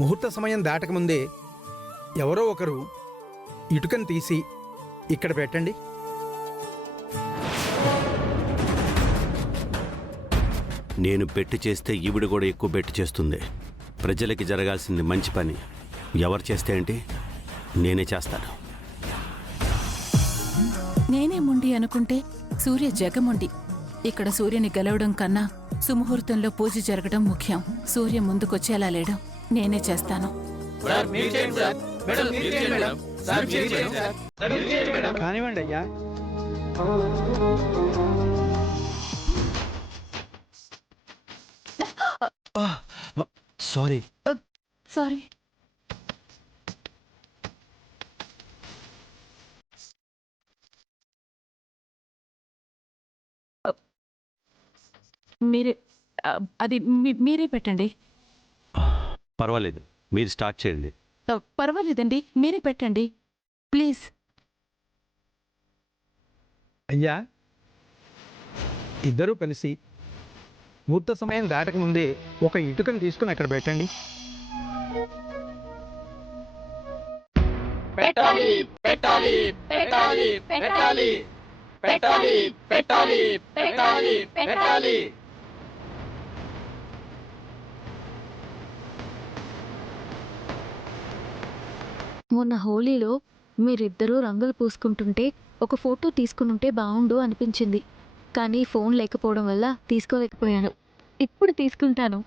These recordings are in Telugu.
ముహూర్త సమయం దాటకముందే ఎవరో ఒకరు ఇటుకను తీసి ఇక్కడ పెట్టండి. నేను బెట్టు చేస్తే ఈవిడ కూడా ఎక్కువ బెట్టు చేస్తుంది. ప్రజలకి జరగాల్సింది మంచి పని ఎవరు చేస్తే ఏంటి, నేనే చేస్తాను. నేనే మొండి అనుకుంటే సూర్య జగముండి. ఇక్కడ సూర్యుని గెలవడం కన్నా సుముహూర్తంలో పూజ జరగడం ముఖ్యం. సూర్య ముందుకొచ్చేలా లేడు, నేనే చేస్తాను. కానివ్వండి అయ్యా. సారీ. సారీ. మీరే అది మీరే పెట్టండి. పర్వాలేదు, మీరు స్టార్ట్ చేయండి. పర్వాలేదండి, మీరే పెట్టండి ప్లీజ్. అయ్యా, ఇద్దరూ కలిసి ముహూర్త సమయం దాటకముందే ఒక ఇటుకను తీసుకుని అక్కడ పెట్టండి. పెట్టాలి పెట్టాలి పెట్టాలి పెట్టాలి పెట్టాలి పెట్టాలి పెట్టాలి పెట్టాలి. మొన్న హోలీలో మీరిద్దరూ రంగులు పూసుకుంటుంటే ఒక ఫోటో తీసుకునుంటే బాగుండు అనిపించింది. కానీ ఫోన్ లేకపోవడం వల్ల తీసుకోలేకపోయాను. ఇప్పుడు తీసుకుంటాను.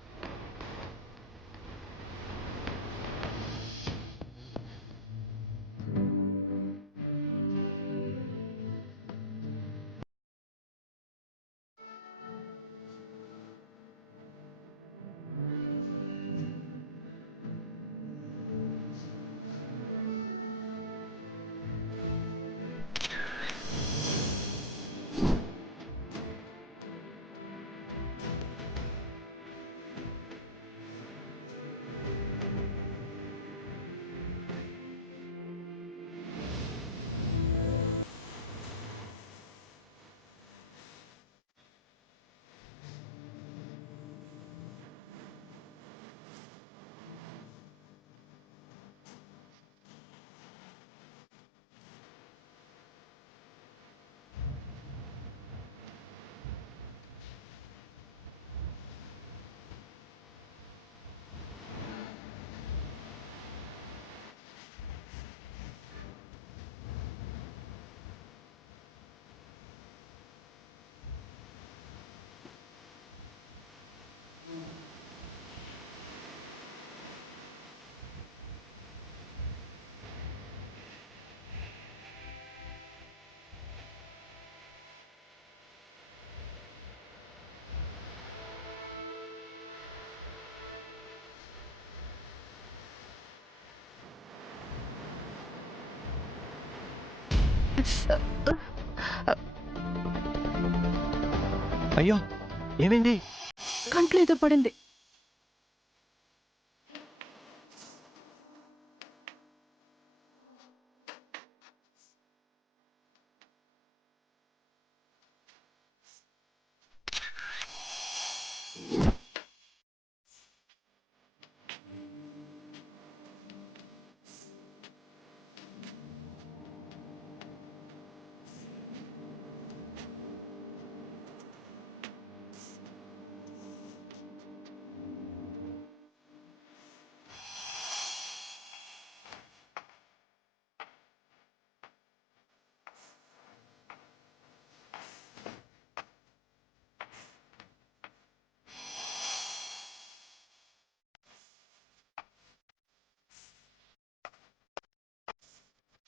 అయ్యో, ఏమైంది? కంట్లో ఏదో పడింది.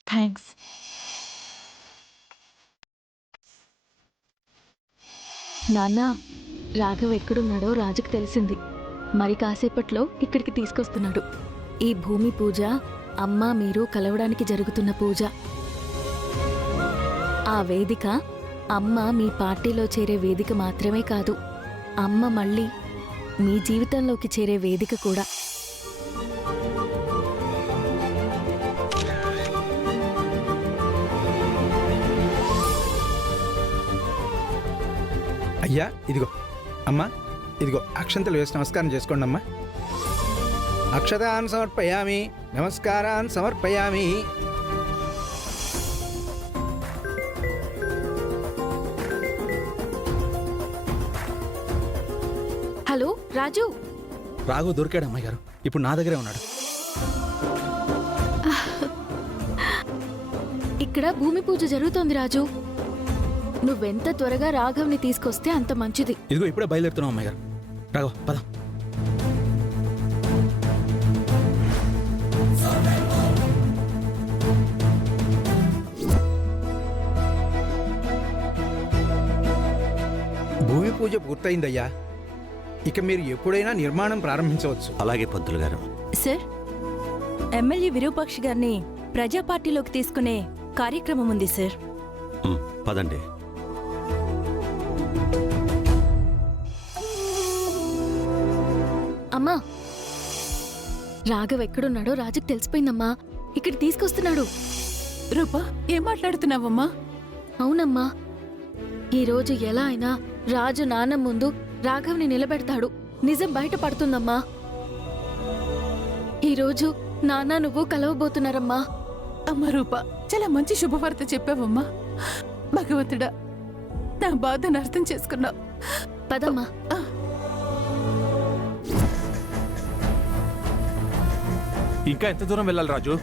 థ్యాంక్స్. నాన్న, రాఘవ్ ఎక్కడున్నాడో రాజుకు తెలిసింది. మరి కాసేపట్లో ఇక్కడికి తీసుకొస్తున్నాడు. ఈ భూమి పూజ అమ్మ మీరు కలవడానికి జరుగుతున్న పూజ. ఆ వేదిక అమ్మ మీ పార్టీలో చేరే వేదిక మాత్రమే కాదు, అమ్మ మళ్ళీ మీ జీవితంలోకి చేరే వేదిక కూడా. అయ్యా, ఇదిగో అమ్మా, ఇదిగో అక్షంతలు వేసి నమస్కారం చేసుకోండి అమ్మా. అక్షతాన్ సమర్పయామి, నమస్కారాన్ సమర్పయామి. హలో రాజు. రాఘు దొరికాడు అమ్మాయి గారు, ఇప్పుడు నా దగ్గరే ఉన్నాడు. ఇక్కడ భూమి పూజ జరుగుతోంది రాజు. నువ్వెంత త్వరగా రాఘవ్ని తీసుకొస్తే అంత మంచిది. ఇదిగో ఇప్పుడే బయలుదేరుతున్నాం అమ్మాయి గారు. రాఘవ పద. భూమి పూజ పూర్తయిందయ్యా. ఇక మీరు ఎప్పుడైనా నిర్మాణం ప్రారంభించవచ్చు. అలాగే పంతులు గారు. సార్, ఎమ్మెల్యే విరూపాక్షి గారిని ప్రజా పార్టీలోకి తీసుకునే కార్యక్రమం ఉంది సార్. పదండి. అమ్మా, రాఘవ్ ఎక్కడున్నాడో రాజుకు తెలిసిపోయిందమ్మా. ఇక్కడ తీసుకొస్తున్నాడు. రూపా, ఏం మాట్లాడుతున్నావమ్మా? అవునమ్మా, ఈరోజు ఎలా అయినా రాజు నాన్న ముందు రాఘవ్ని నిలబెడతాడు. నిజం బయటపడుతుందమ్మా. ఈరోజు నాన్న నువ్వు కలవబోతున్నారమ్మా. అమ్మ రూపా, చాలా మంచి శుభవార్త చెప్పావమ్మా. భగవంతుడా, నా బాధను అర్థం చేసుకున్నావు. పదమ్మా. ఇంకా ఎంత దూరం వెళ్ళాలి రాజు?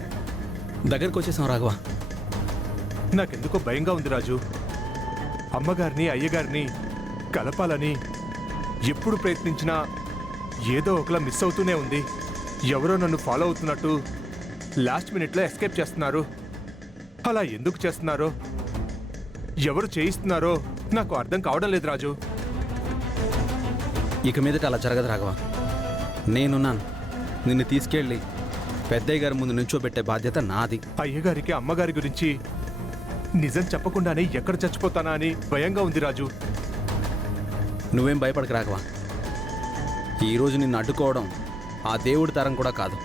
దగ్గరకు వచ్చేసాం రాఘవ. నాకెందుకో భయంగా ఉంది రాజు. అమ్మగారిని అయ్యగారిని కలపాలని ఎప్పుడు ప్రయత్నించినా ఏదో ఒకలా మిస్ అవుతూనే ఉంది. ఎవరో నన్ను ఫాలో అవుతున్నట్టు లాస్ట్ మినిట్లో ఎస్కేప్ చేస్తున్నారు. అలా ఎందుకు చేస్తున్నారో, ఎవరు చేయిస్తున్నారో నాకు అర్థం కావడం లేదు రాజు. ఇక మీదట అలా జరగదు రాఘవ. నేనున్నాను. నిన్ను తీసుకెళ్ళి పెద్దయ్య గారి ముందు నుంచోబెట్టే బాధ్యత నాది. అయ్యగారికి అమ్మగారి గురించి నిజం చెప్పకుండానే ఎక్కడ చచ్చిపోతానా అని భయంగా ఉంది రాజు. నువ్వేం భయపడక రాఘవ. ఈరోజు నిన్ను అడ్డుకోవడం ఆ దేవుడి తరం కూడా కాదు.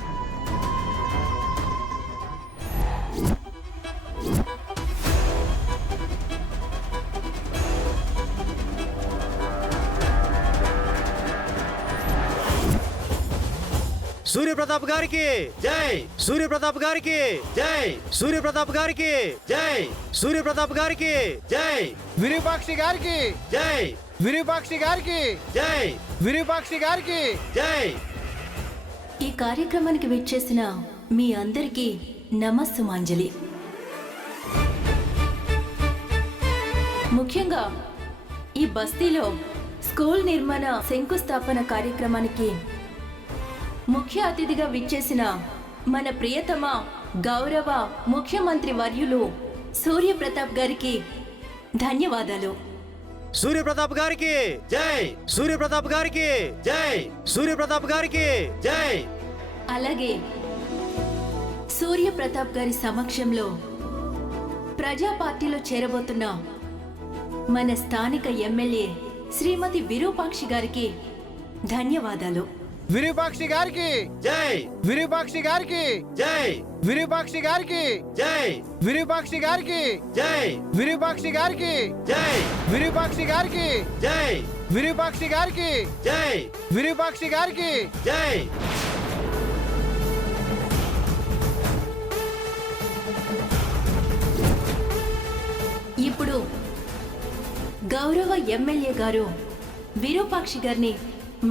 సూర్యప్రతాప్ గారికి జై, సూర్యప్రతాప్ గారికి జై, సూర్యప్రతాప్ గారికి జై, సూర్యప్రతాప్ గారికి జై, విరూపాక్షి గారికి జై, విరూపాక్షి గారికి జై, విరూపాక్షి గారికి జై. ఈ కార్యక్రమానికి విచ్చేసిన మీ అందరికీ నమస్సుమాంజలి. ముఖ్యంగా ఈ బస్తీలో స్కూల్ నిర్మాణ శంకుస్థాపన కార్యక్రమానికి ముఖ్య అతిథిగా విచ్చేసిన మన ప్రియతమ గౌరవ ముఖ్యమంత్రి వర్యులు సూర్యప్రతాప్ గారికి ధన్యవాదాలు. సూర్యప్రతాప్ గారికి జై, సూర్యప్రతాప్ గారికి జై, సూర్యప్రతాప్ గారికి జై. అలాగే సూర్యప్రతాప్ గారి సమక్షంలో ప్రజా పార్టీలో చేరబోతున్న మన స్థానిక ఎమ్మెల్యే శ్రీమతి విరూపాక్షి గారికి ధన్యవాదాలు. విరూపాక్షి గారికి జై, విరూపాక్షి గారికి జై, విరూపాక్షి గారికి జై, విరూపాక్షి గారికి జై, విరూపాక్షి గారికి జై, విరూపాక్షి గారికి జై, విరూపాక్షి గారికి జై, విరూపాక్షి గారికి జై. ఇప్పుడు గౌరవ ఎమ్మెల్యే గారు విరూపాక్షి గారిని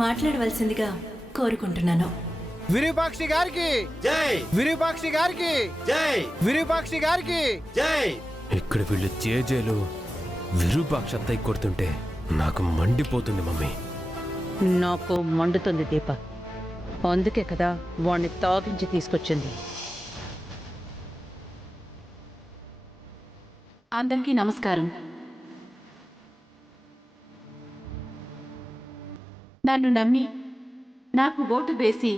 మాట్లాడవలసిందిగా కోరుకుంటున్నాను. విరూపాక్షి గారికి జై, విరూపాక్షి గారికి జై, విరూపాక్షి గారికి జై. ఇక్కడ వీళ్ళు జేజేలు విరూపాక్ష అత్తయ్య కొడుతుంటే నాకు మండిపోతుంది మమ్మీ. నాకు మండుతుంది దీప. అందుకే కదా వాణ్ణి తాగించి తీసుకొచ్చింది. అందరికీ నమస్కారం. నన్ను నమ్మి నాకు ఓటు వేసి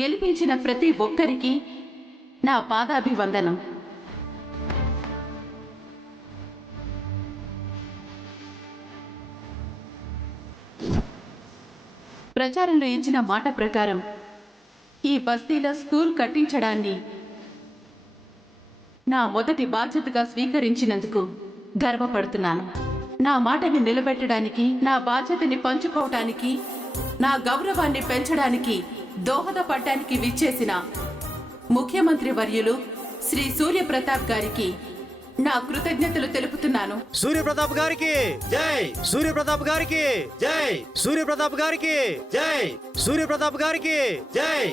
గెలిపించిన ప్రతి ఒక్కరికి నా పాదాభివందనం. ప్రచారంలో ఇచ్చిన మాట ప్రకారం ఈ బస్తీలో స్కూల్ కట్టించడాన్ని నా మొదటి బాధ్యతగా స్వీకరించినందుకు గర్వపడుతున్నాను. నా మాటని నిలబెట్టడానికి, నా బాధ్యతని పంచుకోవటానికి, నా గౌరవాన్ని పెంచడానికి దోహదపడ్డానికి విచ్చేసిన ముఖ్యమంత్రి వర్యులు శ్రీ సూర్యప్రతాప్ గారికి నా కృతజ్ఞతలు తెలుపుతున్నాను. సూర్యప్రతాప్ గారికి జై, సూర్యప్రతాప్ గారికి జై, సూర్యప్రతాప్ గారికి జై, సూర్యప్రతాప్ గారికి జై.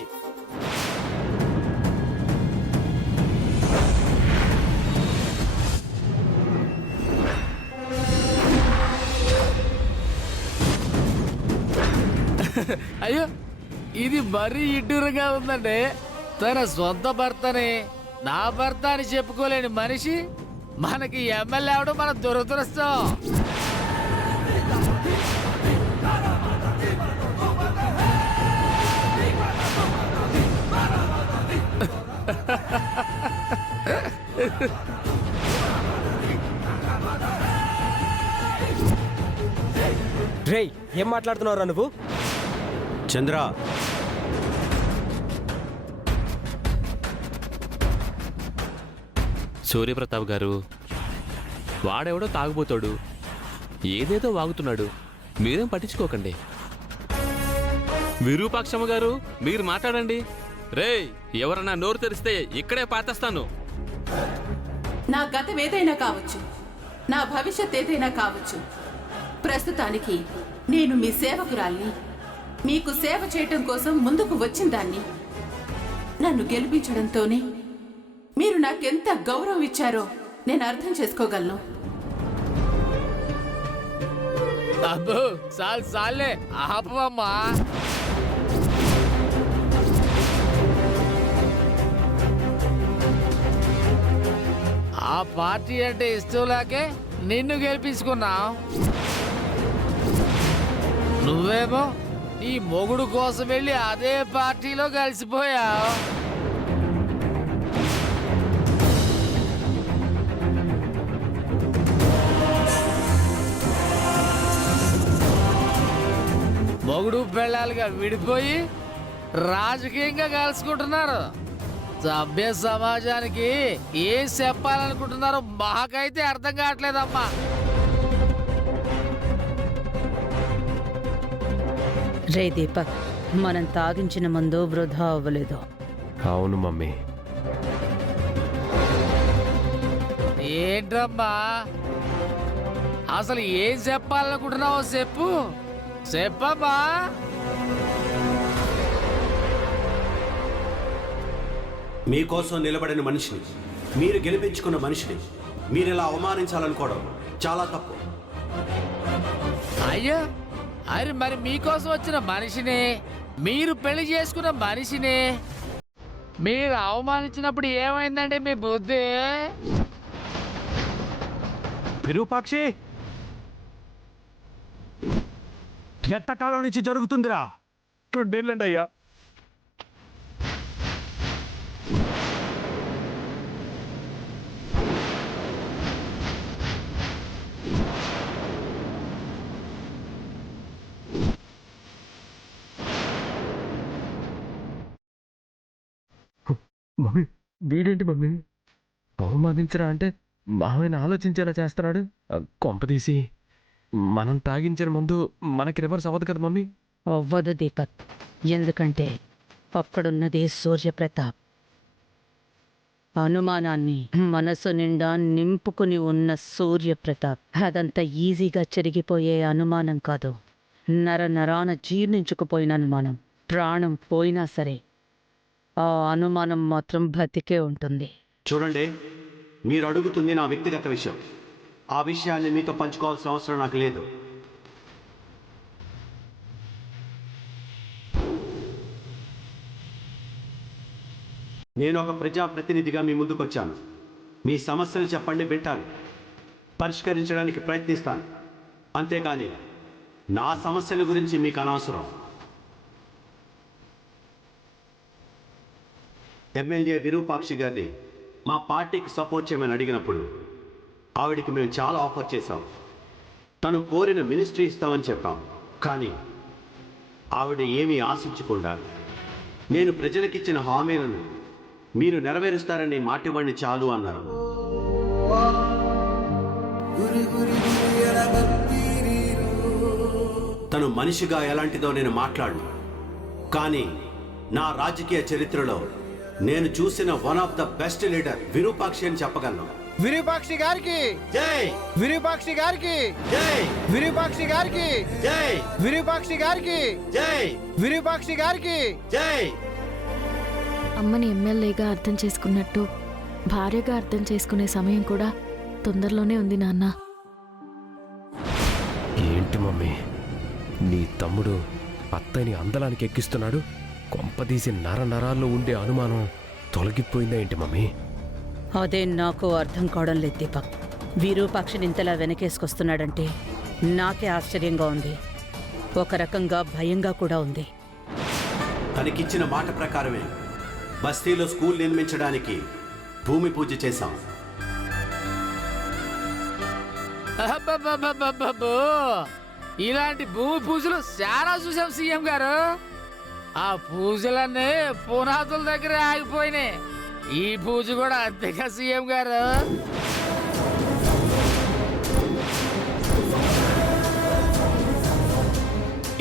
అయ్యో, ఇది మరీ ఇడ్డూరుగా ఉందండి. తన సొంత భర్తని నా భర్త అని చెప్పుకోలేని మనిషి మనకి ఎమ్మెల్యే అవడం మన దురదృష్టం. రేయ్, ఏం మాట్లాడుతున్నావురా నువ్వు? చంద్ర, సూర్యప్రతాప్ గారు, వాడెవడో తాగుబోతాడు, ఏదేదో వాగుతున్నాడు, మీరేం పట్టించుకోకండి. విరూపాక్షమ్మ గారు, మీరు మాట్లాడండి. రేయ్, ఎవరన్నా నోరు తెరిస్తే ఇక్కడే పాతేస్తాను. నా గతం ఏదైనా కావచ్చు, నా భవిష్యత్ ఏదైనా కావచ్చు, ప్రస్తుతానికి నేను మీ సేవకురాల్ని. మీకు సేవ చేయటం కోసం ముందుకు వచ్చిన దాన్ని. నన్ను గెలిపించడంతోనే మీరు నాకెంత గౌరవం ఇచ్చారో నేను అర్థం చేసుకోగలను. అబ్బో, సాలే ఆపమ్మా. ఆ పార్టీ అంటే ఇష్టం లేకే నిన్ను గెలిపించుకున్నావు. నువ్వేమో నీ మొగుడు కోసం వెళ్ళి అదే పార్టీలో కలిసిపోయావు. మొగుడు పెళ్ళాలుగా విడిపోయి రాజకీయంగా కలుసుకుంటున్నారు. సభ్య సమాజానికి ఏం చెప్పాలనుకుంటున్నారో మాకైతే అర్థం కావట్లేదమ్మా. రే దీపక్, మనం తాగించిన మందు వృధా అవ్వలేదు. అవును మమ్మీ. ఏంటమ్మా, అసలు ఏం చెప్పాలనుకుంటున్నావో చెప్పమ్మా. మీకోసం నిలబడిన మనిషిని, మీరు గెలిపించుకున్న మనిషిని మీరు ఇలా అవమానించాలనుకోవడం చాలా తప్పు. అయ్యో, అరే మరి మీకోసం వచ్చిన మనిషిని, మీరు పెళ్లి చేసుకున్న మనిషిని మీరు అవమానించినప్పుడు ఏమైందండి మీ బుద్ధి? విరూపాక్షి, ఎంతకాలం నుంచి జరుగుతుందిరా? 2 ఏళ్ళండి అయ్యా. మమ్మీ, వీడేంటి మమ్మీ అవమానించరా అంటే మామయ్యని ఆలోచించేలా చేస్తున్నాడు. కొంపదీసి మనం తాగించిన ముందు మనకి రివర్స్ అవ్వదు కదా మమ్మీ? అవ్వదు దీపక్, ఎందుకంటే అక్కడున్నది సూర్యప్రతాప్. అనుమానాన్ని మనసు నిండా నింపుకుని ఉన్న సూర్యప్రతాప్. అదంతా ఈజీగా చెరిగిపోయే అనుమానం కాదు, నరాన జీర్ణించుకుపోయిన అనుమానం. ప్రాణం పోయినా సరే ఆ అనుమానం మాత్రం బ్రతికే ఉంటుంది. చూడండి, మీరు అడుగుతుంది నా వ్యక్తిగత విషయం. ఆ విషయాన్ని మీతో పంచుకోవాల్సిన అవసరం నాకు లేదు. నేను ఒక ప్రజాప్రతినిధిగా మీ ముందుకు వచ్చాను. మీ సమస్యలు చెప్పండి, వింటాను, పరిష్కరించడానికి ప్రయత్నిస్తాను. అంతేకాని నా సమస్యల గురించి మీకు అనవసరం. ఎమ్మెల్యే విరూపాక్షి గారిని మా పార్టీకి సపోర్ట్ చేయమని అడిగినప్పుడు ఆవిడికి మేము చాలా ఆఫర్ చేశాం. తను కోరిన మినిస్ట్రీ ఇస్తామని చెప్పాం. కానీ ఆవిడ ఏమీ ఆశించకుండా నేను ప్రజలకిచ్చిన హామీలను మీరు నెరవేరుస్తారని మాటివ్వండి చాలు అన్నారు. తను మనిషిగా ఎలాంటిదో నేను మాట్లాడను, కానీ నా రాజకీయ చరిత్రలో నేను చూసిన one of the best leader Virupakshi అని చెప్పగలను. విరూపాక్షి గారికి జై! విరూపాక్షి గారికి జై! విరూపాక్షి గారికి జై! విరూపాక్షి గారికి జై! విరూపాక్షి గారికి జై! అమ్మని ఎమ్మెల్యేగా అర్థం చేసుకున్నట్టు భార్యగా అర్థం చేసుకునే సమయం కూడా తొందరలోనే ఉంది నాన్న. ఏంటి మమ్మీ, నీ తమ్ముడు అత్తని అందలానికి ఎక్కిస్తున్నాడు? కొంపదీసి నరాల్లో ఉండే అనుమానం తొలగిపోయిందా ఏంటి మమ్మీ? అదే నాకు అర్థం కావడం లేదు దీపక్. విరూపాక్షిని ఇంతలా వెనకేసుకొస్తున్నాడంటే నాకే ఆశ్చర్యంగా ఉంది, ఒక రకంగా భయంగా కూడా ఉంది. తనకిచ్చిన మాట ప్రకారమే బస్తీలో స్కూల్ నిర్మించడానికి భూమి పూజ చేశాం. అబ్బబ్బబ్బబ్బబ్బో! ఇలాంటి భూమి పూజలు చాలా చూసాం సీఎం గారు. ఆ పూజలన్నీ పునాదుల దగ్గర ఆగిపోయినాయి. ఈ పూజ కూడా అంతేగా సీఎం గారు?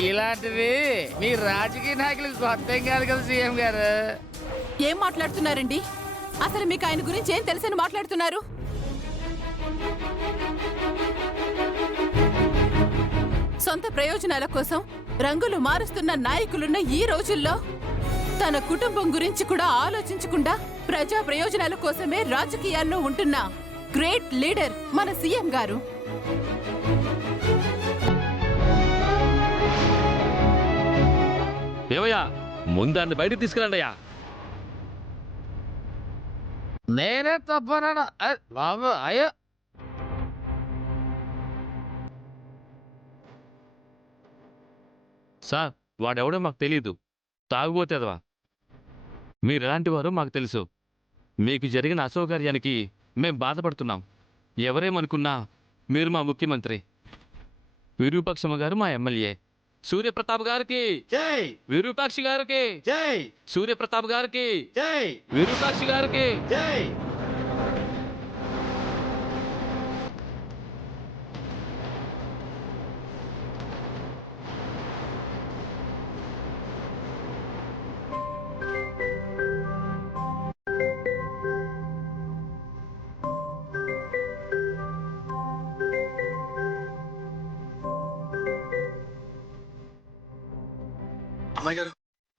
ఇలాంటివి మీ రాజకీయ నాయకులకు కొత్త కాదు కదా సీఎం గారు. ఏం మాట్లాడుతున్నారండి? అసలు మీకు ఆయన గురించి ఏం తెలుసని మాట్లాడుతున్నారు? సొంత ప్రయోజనాల కోసం రంగులు మారుస్తున్న నాయకులున్న ఈ రోజుల్లో తన కుటుంబం గురించి కూడా ఆలోచించకుండా ప్రజా ప్రయోజనాల కోసమే రాజకీయాల్లో ఉంటున్న గ్రేట్ లీడర్ మన సీఎం గారు. ఏవయ్యా, ముందాన్ని బయటకు తీసుకురండి అయ్యా. నేనే తప్పనా బాబు? అయ్యో, సార్ వాడెవడో మాకు తెలీదు, తాగుబోతేదవా. మీరు ఎలాంటి వారో మాకు తెలుసు. మీకు జరిగిన అసౌకర్యానికి మేం బాధపడుతున్నాం. ఎవరేమనుకున్నా మీరు మా ముఖ్యమంత్రి. విరూపాక్షమ్మ గారు మా ఎమ్మెల్యే. సూర్యప్రతాప్ గారికి జై! విరూపాక్షి గారికి జై! సూర్యప్రతాప్ గారికి జై! విరూపాక్షి గారికి జై!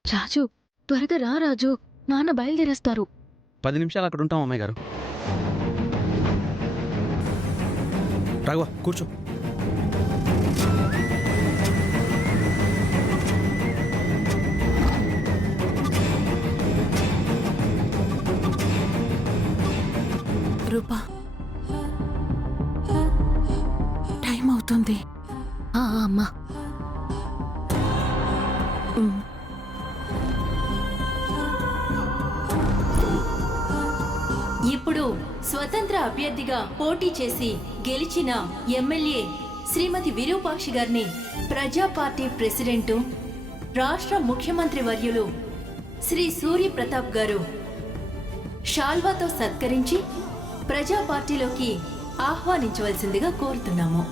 రాజు, త్వరగా రా రాజు, నాన్న బయలుదేరేస్తారు. 10 నిమిషాలు అక్కడ ఉంటాం అమ్మాయి గారు. రాఘవ కూర్చో. రూపా, టైం అవుతుంది. అమ్మా. ఇప్పుడు స్వతంత్ర అభ్యర్థిగా పోటీ చేసి గెలిచిన ఎమ్మెల్యే శ్రీమతి విరూపాక్షి గారిని ప్రజా పార్టీ ప్రెసిడెంటు, రాష్ట్ర ముఖ్యమంత్రి వర్యులు శ్రీ సూర్యప్రతాప్ గారు షాల్వాతో సత్కరించి ప్రజా పార్టీలోకి ఆహ్వానించవలసిందిగా కోరుతున్నాము.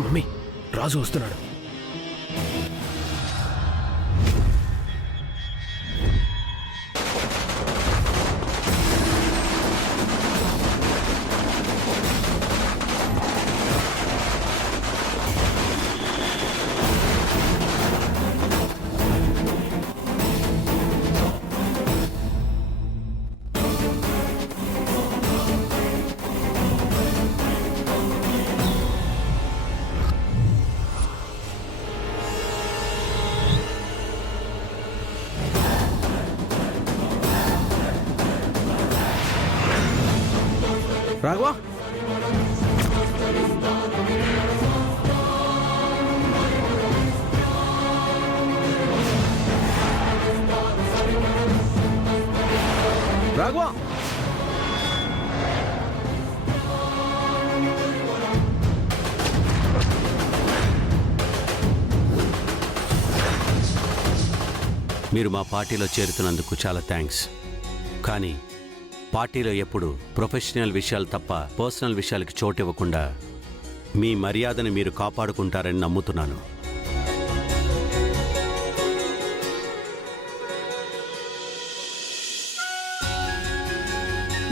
మమ్మీ, రాజు వస్తున్నాడు. రాఘవా, రాఘవా, మీరు మా పార్టీలో చేరుతున్నందుకు చాలా థ్యాంక్స్. కానీ పార్టీలో ఎప్పుడు ప్రొఫెషనల్ విషయాలు తప్ప పర్సనల్ విషయాలకి చోటు ఇవ్వకుండా మీ మర్యాదను మీరు కాపాడుకుంటారని నమ్ముతున్నాను.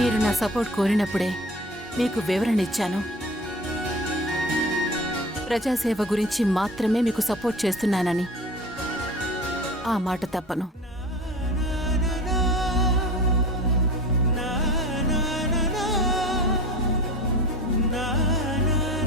మీరు నా సపోర్ట్ కోరినప్పుడే మీకు వివరణ ఇచ్చాను. ప్రజాసేవ గురించి మాత్రమే మీకు సపోర్ట్ చేస్తున్నానని ఆ మాట తప్పను.